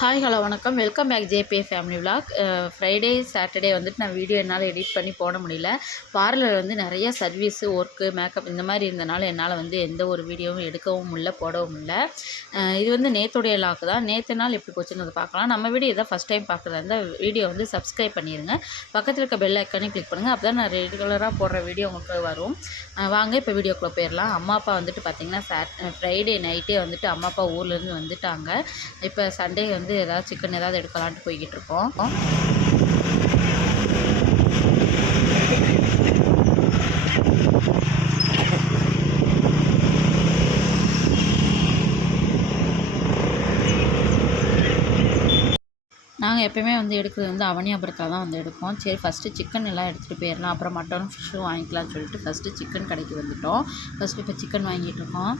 Hi hello வணக்கம். Welcome back J B family vlog Friday Saturday வந்துட்டு நான் video என்னால் எடிட் பண்ணி போட முடியல. பார்லர் வந்து நிறைய சர்வீஸு ஒர்க்கு மேக்கப் இந்த மாதிரி இருந்தனால என்னால் வந்து எந்த ஒரு வீடியோவும் எடுக்கவும் முடியல போடவும் முடியல. இது வந்து நேத்துடைய லாக் தான். நேற்று நாள் எப்படி போச்சுன்னு அதை பார்க்கலாம். நம்ம வீடியோ இதான் ஃபஸ்ட் டைம் பார்க்குறதா இருந்தால் வீடியோ வந்து சப்ஸ்கிரைப் பண்ணிடுங்க பக்கத்தில் இருக்க பெல் ஐக்கானே கிளிக் பண்ணுங்கள் அப்போ தான் நான் ரெகுலராக போடுற வீடியோ உங்களுக்கு வரும். வாங்க இப்போ வீடியோக்குள்ளே போயிடலாம் அம்மா அப்பா வந்துட்டு பார்த்திங்கன்னா சாட் ஃப்ரைடே நைட்டே வந்துட்டு அம்மா அப்பா ஊர்லேருந்து வந்துட்டாங்க. இப்போ சண்டே வந்து ஏதாவது சிக்கன் ஏதாவது எடுக்கலான்ட்டு போய்கிட்டு இருக்கோம் நாங்கள் எப்பயுமே வந்து எடுக்கிறது வந்து அவனியாபுரத்தில் தான் வந்து எடுப்போம். சரி ஃபஸ்ட்டு சிக்கன் எல்லாம் எடுத்துகிட்டு போயிடலாம் அப்புறம் மட்டனும் ஃபிஷ்ஷும் வாங்கிக்கலாம்னு சொல்லிட்டு ஃபஸ்ட்டு சிக்கன் கடைக்கு வந்துட்டோம். ஃபஸ்ட்டு இப்போ சிக்கன் வாங்கிட்டு இருக்கோம்.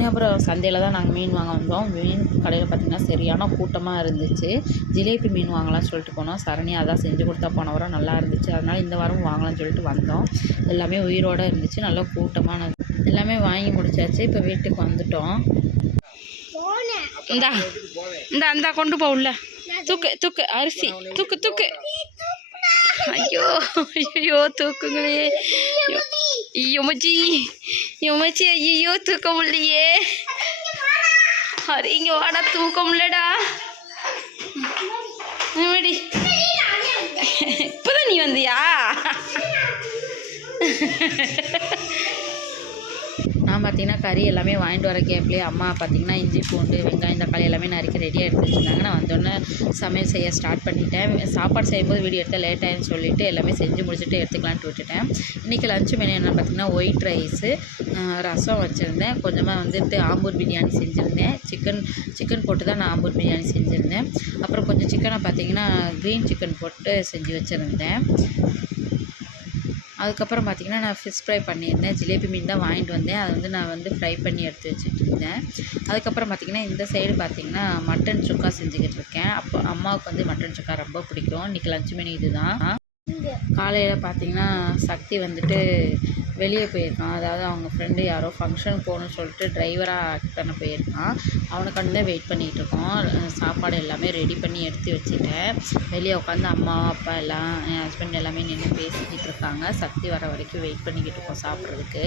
அவனியாபுரம் சந்தையில் தான் நாங்கள் மீன் வாங்க வந்தோம். மீன் கடையில் பார்த்திங்கன்னா சரியான கூட்டமாக இருந்துச்சு. ஜிலேபி மீன் வாங்கலாம்னு சொல்லிட்டு போனோம். சரணி அதான் செஞ்சு கொடுத்தா போன வாரம் நல்லா இருந்துச்சு. அதனால் இந்த வாரம் வாங்கலாம்னு சொல்லிட்டு வந்தோம். எல்லாமே உயிரோடு இருந்துச்சு. நல்லா கூட்டமான எல்லாமே வாங்கி முடிச்சாச்சு. இப்போ வீட்டுக்கு வந்துட்டோம். இந்தா இந்த அந்த கொண்டு போ உள்ள. தூக்கு தூக்கு அரிசி. தூக்கு தூக்கு. ஐயோ ஐயோ தூக்குங்களே. யமச்சி யமச்சி ஐயோ தூக்க முடியலையே அரே இங்கே வாடா தூக்க முடியலடா எப்படி இப்போதான் நீ வந்தியா நான் பார்த்தீங்கன்னா கறி எல்லாமே வாங்கிட்டு வர கேப்லேயே அம்மா பார்த்தீங்கன்னா இஞ்சி பூண்டு வெங்காயம் தக்காளி எல்லாமே நறுக்கி ரெடியாக எடுத்து வச்சுருந்தாங்க. நான் வந்தோடனே சமையல் செய்ய ஸ்டார்ட் பண்ணிட்டேன். சாப்பாடு செய்யும்போது வீடியோ எடுத்தால் லேட் ஆயின்னு சொல்லிட்டு எல்லாமே செஞ்சு முடிச்சுட்டு எடுத்துக்கலான்ட்டு விட்டுட்டேன். இன்றைக்கி லஞ்சு மெனு என்னென்னு பார்த்தீங்கன்னா ஒயிட் ரைஸு ரசம் வச்சுருந்தேன். கொஞ்சமாக வந்துட்டு ஆம்பூர் பிரியாணி செஞ்சுருந்தேன். சிக்கன் சிக்கன் போட்டு தான் நான் ஆம்பூர் பிரியாணி செஞ்சுருந்தேன். அப்புறம் கொஞ்சம் சிக்கனை பார்த்தீங்கன்னா க்ரீன் சிக்கன் போட்டு செஞ்சு வச்சுருந்தேன். அதுக்கப்புறம் பார்த்திங்கன்னா நான் ஃபிஷ் ஃப்ரை பண்ணியிருந்தேன். ஜிலேபி மீன் தான் வாங்கிட்டு வந்தேன். அதை வந்து நான் வந்து ஃப்ரை பண்ணி எடுத்து வச்சுட்டு இருந்தேன் அதுக்கப்புறம் பார்த்திங்கன்னா இந்த சைடு பார்த்திங்கன்னா மட்டன் சுக்கா செஞ்சுக்கிட்டு இருக்கேன். அப்போ அம்மாவுக்கு வந்து மட்டன் சுக்கா ரொம்ப பிடிக்கும். இன்றைக்கி லஞ்ச் மெனு இதுதான். காலையில் பார்த்திங்கன்னா சக்தி வந்துட்டு வெளியே போயிருக்கான். அதாவது அவங்க ஃப்ரெண்டு யாரோ ஃபங்க்ஷன் போகணும்னு சொல்லிட்டு டிரைவராக ஆக்ட் பண்ண போயிருக்கான். அவனுக்காண்டி தான் வெயிட் பண்ணிகிட்டு இருக்கோம் சாப்பாடு எல்லாமே ரெடி பண்ணி எடுத்து வச்சுட்டேன். வெளியே உட்காந்து அம்மா அப்பா எல்லாம் என் ஹஸ்பண்ட் எல்லாமே நின்று பேசிக்கிட்டு இருக்காங்க. சக்தி வர வரைக்கும் வெயிட் பண்ணிக்கிட்டு இருக்கோம் சாப்பிட்றதுக்கு.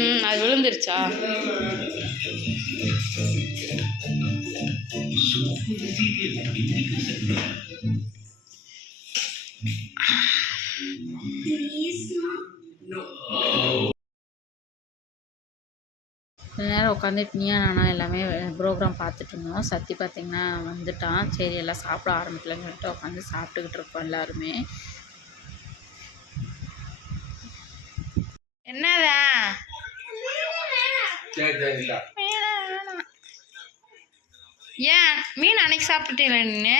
ம் அது விழுந்துருச்சா? கொஞ்ச நேரம் உட்காந்துட்டு நீயா நானா எல்லாமே ப்ரோக்ராம் பார்த்துட்டு இருந்தோம். சத்தி பார்த்திங்கன்னா வந்துட்டான். சரி எல்லாம் சாப்பிட ஆரம்பிக்கலன்னு சொல்லிட்டு உட்காந்து சாப்பிட்டுக்கிட்டு இருக்கோம் எல்லாருமே. என்னதான் சரி சரி ஏன் மீன் அன்னைக்கு சாப்பிட்டுட்டீங்களா நின்று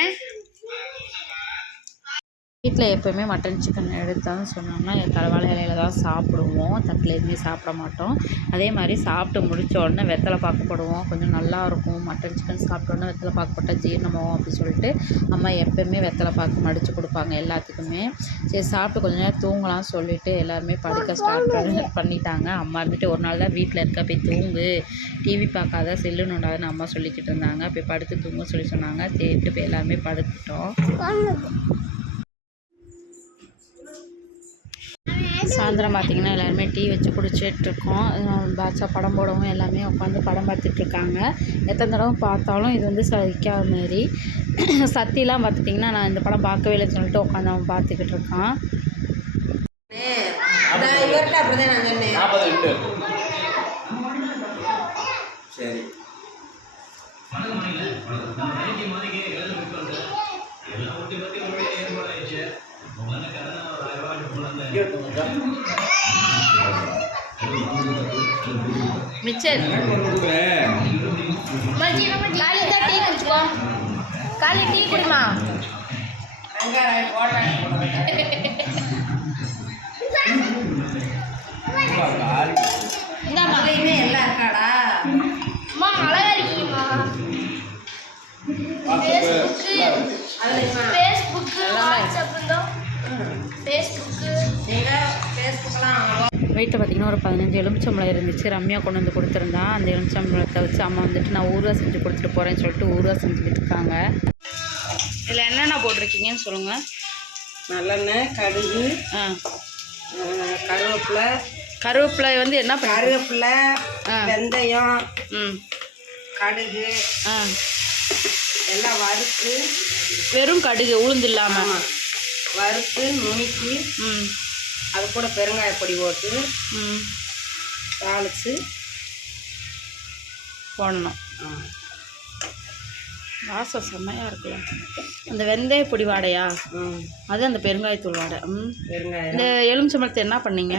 வீட்டில் எப்போயுமே மட்டன் சிக்கன் எடுத்தான்னு சொன்னோம்னா தலைவாழை இலையில தான் சாப்பிடுவோம். தட்டில் எதுவுமே சாப்பிட மாட்டோம். அதே மாதிரி சாப்பிட்டு முடித்த உடனே வெத்தலை பாக்கு போடுவோம். கொஞ்சம் நல்லா இருக்கும். மட்டன் சிக்கன் சாப்பிட்ட உடனே வெத்தலை பாக்கு போட்டால் ஜீரணமாகும் அப்படின்னு சொல்லிட்டு அம்மா எப்போயுமே வெத்தலை பாக்கு மடித்து கொடுப்பாங்க எல்லாத்துக்குமே. சரி சாப்பிட்டு கொஞ்ச நேரம் தூங்கலாம் சொல்லிட்டு எல்லாருமே படுக்க ஸ்டார்ட் பண்ணி பண்ணிட்டாங்க. அம்மா இருந்துட்டு ஒரு நாள் தான் வீட்டில் இருக்க போய் தூங்கு. டிவி பார்க்காத செல்லு நோண்டாதுன்னு அம்மா சொல்லிக்கிட்டு இருந்தாங்க. போய் படுத்து தூங்க சொல்லி சொன்னாங்க. சரிட்டு போய் எல்லாருமே படுத்துட்டோம். சாயந்தரம் பார்த்தீங்கன்னா எல்லாருமே டீ வச்சு குடிச்சிட்டு இருக்கோம் அஹ் பாட்சா படம் போடவும் எல்லாமே உட்காந்து படம் பார்த்துட்டு இருக்காங்க எத்தனை தடவை பார்த்தாலும் இது வந்து சகிக்காத மாரி. சத்திலாம் பார்த்துட்டிங்கன்னா நான் இந்த படம் பார்க்கவே இல்லைன்னு சொல்லிட்டு உட்காந்து அவன் பார்த்துக்கிட்டு இருக்கான் நான் இவர்கிட்ட அப்படிதான் நான் சொன்னேன். மிச்சர். காலி தான் டீ குடிச்சுக்கோ. காலி டீ குடிமா இந்தாம்மா. அதுலேயுமே எல்லாம் இருக்காடா. வீட்டில் பார்த்தீங்கன்னா ஒரு பதினஞ்சு எலுமிச்சம்பழம் இருந்துச்சு. ரம்யா கொண்டு வந்து கொடுத்துருந்தா. அந்த எலுமிச்சம்பழத்தை வச்சு அம்மா வந்துட்டு நான் ஊறுகாய் செஞ்சு கொடுத்துட்டு போகிறேன்னு சொல்லிட்டு ஊறுகாய் செஞ்சுக்கிட்டு இருக்காங்க. இதில் என்னென்ன போட்டிருக்கீங்கன்னு சொல்லுங்கள் நல்லெண்ணெய் கடுகு கருவேப்பிலை. கருவேப்பிலை வந்து என்ன கருவேப்பிலை. வெந்தயம் ம். கடுகு. எல்லாம் வறுத்து வெறும் கடுகு உளுந்து இல்லாமல் வறுத்து நுணுக்கி ம். அது கூட பெருங்காய பொடி போட்டு ம். தாளித்து போடணும். வாசம் செம்மையாக இருக்குல்ல. அந்த வெந்தய பொடி வாடையா? அது அந்த பெருங்காயத்தூள் வாடை. ம். பெருங்காயம். இந்த எலுமிச்சம்பழத்தை என்ன பண்ணீங்க?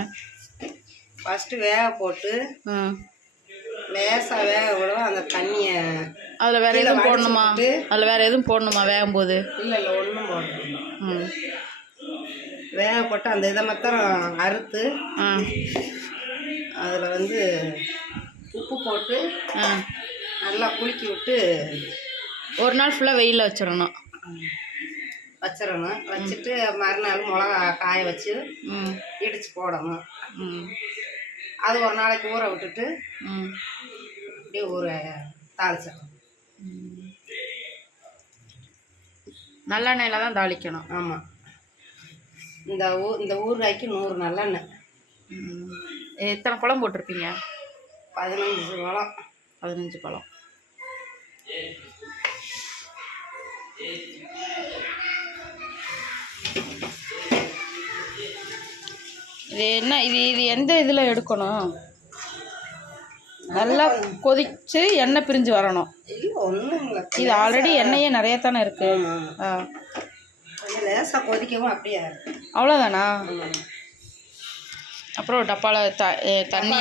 ஃபஸ்ட்டு வேக போட்டு ம் லேசாக வேக விடுவோம் அந்த தண்ணியை அதில் வேறு எதுவும் போடணுமா. அதில் வேறு எதுவும் போடணுமா வேகும்போது? இல்லை இல்லை ஒன்றும் போடணும். ம். வேக போட்டு அந்த இதை மாத்திரம் அறுத்து அதில் வந்து உப்பு போட்டு நல்லா குலுக்கி விட்டு ஒரு நாள் ஃபுல்லாக வெயிலில் வச்சிடணும். வச்சிடணும். வச்சுட்டு மறுநாள் மிளகா காய வச்சு இடித்து போடணும். அது ஒரு நாளைக்கு ஊற விட்டுட்டு அப்படியே ஊற தாளிச்சிடணும். நல்லெண்ணெயில் தான் தாளிக்கணும். ஆமாம் இந்த ஊ இந்த ஊறுகாய்க்கு நூறு நல்லெண்ணெய். எத்தனை பழம் போட்டிருப்பீங்க? பதினஞ்சு பழம். பதினஞ்சு பழம். இது என்ன இது இது எந்த இதில் எடுக்கணும்? நல்லா கொதிச்சு எண்ணெய் பிரிஞ்சு வரணும். இது ஆல்ரெடி எண்ணெயே நிறைய தானே இருக்கு ஆ. லேசாக கொதிக்கவும் அப்படியே அவ்வளோதானா அப்புறம் டப்பாவில் த தண்ணி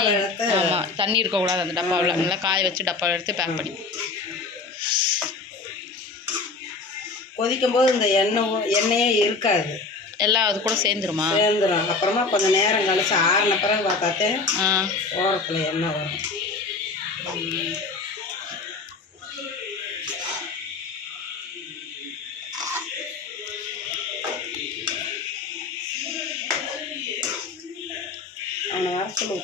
ஆமாம் தண்ணி இருக்கக்கூடாது அந்த டப்பாவில். நல்லா காய வச்சு டப்பாவில் எடுத்து பேக் பண்ணி. கொதிக்கும் போது இந்த எண்ணெய் ஊ- எண்ணெயே இருக்காது. எல்லாம் அது கூட சேர்ந்துருமா? சேர்ந்துடும் அப்புறமா கொஞ்சம் நேரம் கழிச்சு ஆறின பிறகு பார்த்தாத்தே ஓரத்தில் எண்ணெய் வரும்.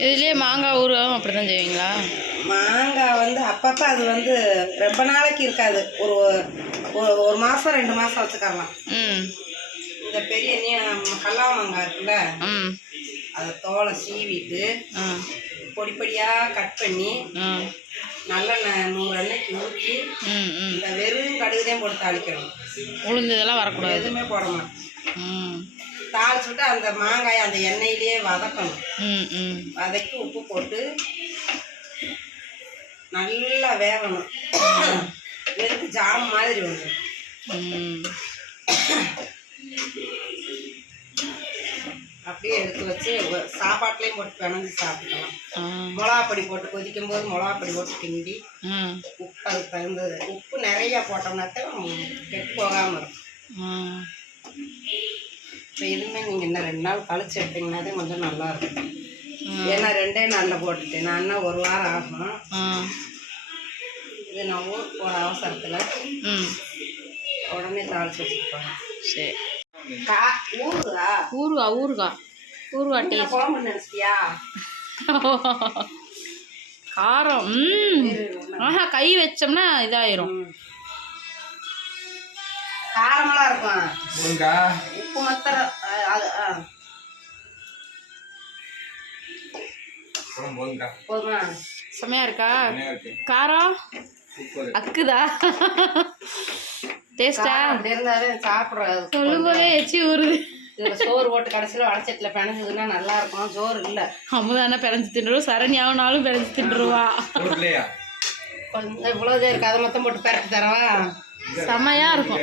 இதுலேயே மாங்காய் ஊறுகாயும் அப்படி தான் செய்வீங்களா? மாங்காய் வந்து அப்பப்போ அது வந்து ரொம்ப நாளைக்கு இருக்காது. ஒரு ஒரு மாதம் ரெண்டு மாதம் வச்சுக்கலாம் ம். இந்த பெரிய கல்லா மாங்காய் இருக்குல்ல? ம். அதை தோலை சீவிட்டு பொடி பொடியாக கட் பண்ணி நல்லெண்ணெய் நூறு எண்ணெய்க்கு ஊற்றி இந்த வெறும் கடுகுதான் போட்டு தாளிக்கணும். உளுந்து இதெல்லாம் வரக்கூடாது. எதுவுமே போட மாட்டோம் ம் தாளிச்சு விட்டு அந்த மாங்காய் அந்த எண்ணெயிலேயே வதக்கணும். வதக்கி உப்பு போட்டு நல்லா வேகணும். வெறும் ஜாம் மாதிரி வரும் ம். அப்படியே எடுத்து வச்சு சாப்பாட்டுலேயும் போட்டு பிணைஞ்சு சாப்பிட்டுக்கலாம். ஆ. மிளகா பொடி போட்டு கொதிக்கும் போது மிளகா பொடி போட்டு கிண்டி உப்பு அதுக்கு தகுந்தது உப்பு நிறையா போட்டோம்னாத்தான் கெட்டு போகாமல் இருக்கும் இப்போ இதுவுமே நீங்கள் இன்னும் ரெண்டு நாள் கழிச்சு எடுத்தீங்கன்னாதே கொஞ்சம் நல்லா இருக்கும். ஏன்னா ரெண்டே நாளில் போட்டுட்டேன். நான் ஒரு வாரம் ஆகும். இது நான் ஊருக்கு போகிற அவசரத்தில் உடனே தாளிச்சு வச்சுருப்பேன் சரி. கா ஊருதா ஊறுகா ஊறுகா. ஊறுகா என்ன டேஸ்ட். குழம்பு நினச்சிட்டியா? காரம். ம். ஆஹா கை வச்சோம்னா இதாயிரும். காரமெல்லாம் இருக்கும். போதுங்கா உப்பு மாத்திரம் அஹ், அது போதுங்கா போதுமா? செம்மையா இருக்கா? இருக்கு. காரம்? அக்குதா? டேஸ்டா இருந்தாலே சாப்பிட்றது சொல்லும் போதே எச்சி ஊறுது. சோறு போட்டு கடைசியில் வடச்சட்டில் பிணைஞ்சதுன்னா நல்லா இருக்கும். சோறு இல்லை. அமுதானா பிறஞ்சு தின்றுவோம் சரண்யாவனாலும் பிறஞ்சு தின்றுவா கொஞ்சம் இவ்வளோதே இருக்குது அதை மொத்தம் போட்டு பரட்டி தரவா? செம்மையா இருக்கும்.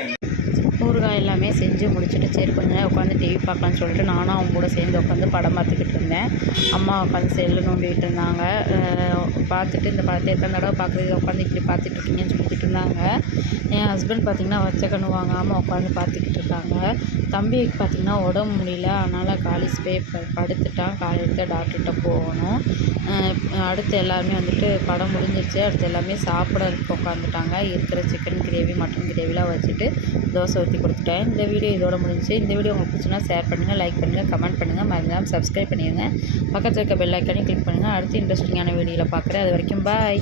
செஞ்சு முடிச்சுட்டு சரி கொஞ்ச நேரம் உட்காந்து டிவி பார்க்கலான்னு சொல்லிட்டு நானும் அவங்க கூட சேர்ந்து உட்காந்து படம் பார்த்துக்கிட்டு இருந்தேன். அம்மா உட்காந்து செல்லு நோண்டிகிட்டு இருந்தாங்க. பார்த்துட்டு இந்த படத்தை எத்தனை தடவை பார்க்குறது உட்காந்து இப்படி பார்த்துட்டு இருக்கீங்கன்னு இருந்தாங்க. என் ஹஸ்பண்ட் பார்த்திங்கன்னா வச்ச கண்ணு வாங்காமல் உட்காந்து பார்த்துக்கிட்டு இருக்காங்க. தம்பிக்கு பார்த்திங்கன்னா உடம்பு முடியல. அதனால் காலேஜ் போய் ப படுத்துட்டான் காலையில் தான் டாக்டர்கிட்ட போகணும். அடுத்து எல்லாருமே வந்துட்டு படம் முடிஞ்சிருச்சு. அடுத்து எல்லாமே சாப்பிட உட்காந்துட்டாங்க. இருக்கிற சிக்கன் கிரேவி மட்டன் கிரேவிலாம் வச்சுட்டு தோசை ஊற்றி கொடுத்துட்டேன். இந்த வீடியோ இதோட முடிஞ்சுச்சு. இந்த வீடியோ உங்களுக்கு பிடிச்சுன்னா ஷேர் பண்ணுங்கள் லைக் பண்ணுங்கள் கமெண்ட் பண்ணுங்கள் மறந்துடாமல் சப்ஸ்கிரைப் பண்ணிடுங்க. பக்கத்தில் இருக்க பெல் ஐக்கானையும் கிளிக் பண்ணுங்கள் அடுத்து இன்ட்ரெஸ்டிங்கான வீடியோவில் பார்க்குறேன் அது வரைக்கும் பாய்